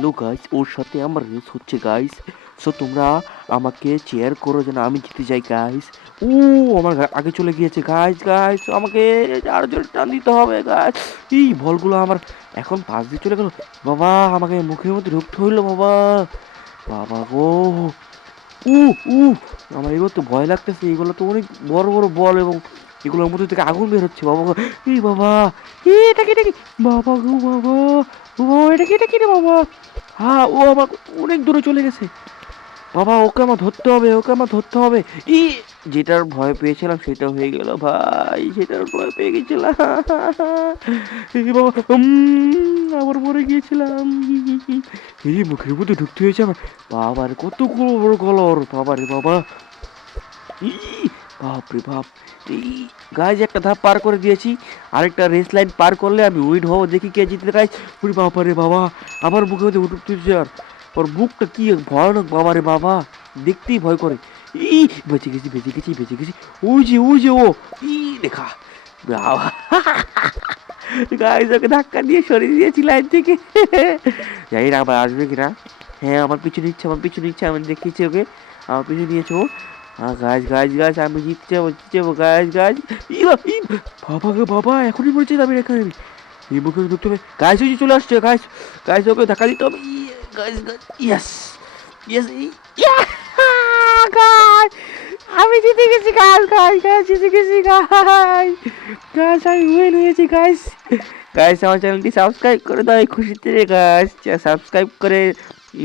Hello guys ওর সাথে আমার race হচ্ছে গাইস সো তোমরা আমাকে চেয়ার করো যেন আমি জিতে যাই গাইস ও আমার আগে চলে গিয়েছে গাইস গাইস আমাকে আরও জোরে টান দিতে হবে গাইস এই বলগুলো আমার এখন পাশ দিয়ে চলে গেল। বাবা, আমাকে মুখের মধ্যে ঢুকতে হইল বাবা। বাবা গো। উ উ আমার এগুলো তো ভয় লাগতেছে। এগুলো তো অনেক বড় বড় বল এবং এগুলোর মধ্যে থেকে আগুন বের হচ্ছে, বাবা এই বাবা এটা কি এটা কি? বাবা গো, বাবা। ও, এটা কি এটা কি রে বাবা? হ্যাঁ ও আমার অনেক দূরে চলে গেছে। বাবা, ওকে আমার ধরতে হবে, ওকে আমার ধরতে হবে। ই, যেটার ভয় পেয়েছিলাম সেটা হয়ে গেল ভাই, সেটার ভয় পেয়ে গেছিলাম। বাবা আবার মরে গিয়েছিলাম। এই মুখের মধ্যে ঢুকতে হয়েছে আমার। বাবার কতগুলো বড় কলর বাবারে বাবা। ই বাপরে বাপ। গাছ একটা ধাপ পার করে দিয়েছি। আরেকটা রেস লাইন পার করলে আমি উইন হব। দেখি কে জিতে গাছ ওরে বাবারে বাবা, আমার মুখের মধ্যে উঠুক তুলছে আর ওর মুখটা কি ভয়ানক বাবারে বাবা। দেখতেই ভয় করে। ই, বেঁচে গেছি বেঁচে গেছি বেঁচে গেছি। ওই যে ওই যে ও। ই, দেখা। বাবা। গাইজ ওকে ধাক্কা দিয়ে সরিয়ে দিয়েছি লাইন থেকে। জানি না, আবার আসবে কিনা। হ্যাঁ আমার পিছু নিচ্ছে আমার পিছু নিচ্ছে আমি দেখিয়েছি ওকে। আমার পিছু নিয়েছে ও। হ্যাঁ গাছ গাছ গাছ, আমি জিততে যাব জিততে গাছ গাছ। বাবা গো, বাবা, এখনই বলছে আমি এখানে। এই বুকে ঢুকতে হবে গাছ যে চলে আসছে, গাছ গাছ, ওকে ধাক্কা দিতে হবে। গাছ গাছ ইয়েস ইয়েস গাছ, আমি জিতে গেছি, গাছ গাছ গাছ, জিতে গেছি, গাছ। গাছ, আমি উইন হয়েছি, গাছ। গাইস আমার চ্যানেলটি সাবস্ক্রাইব করে দাও খুশিতে, গাছ। সাবস্ক্রাইব করে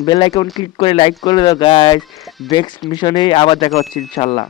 বেল আইকন ক্লিক করে লাইক করে দাও গাইস নেক্সট মিশনে আবার দেখা হচ্ছে ইনশাল্লাহ।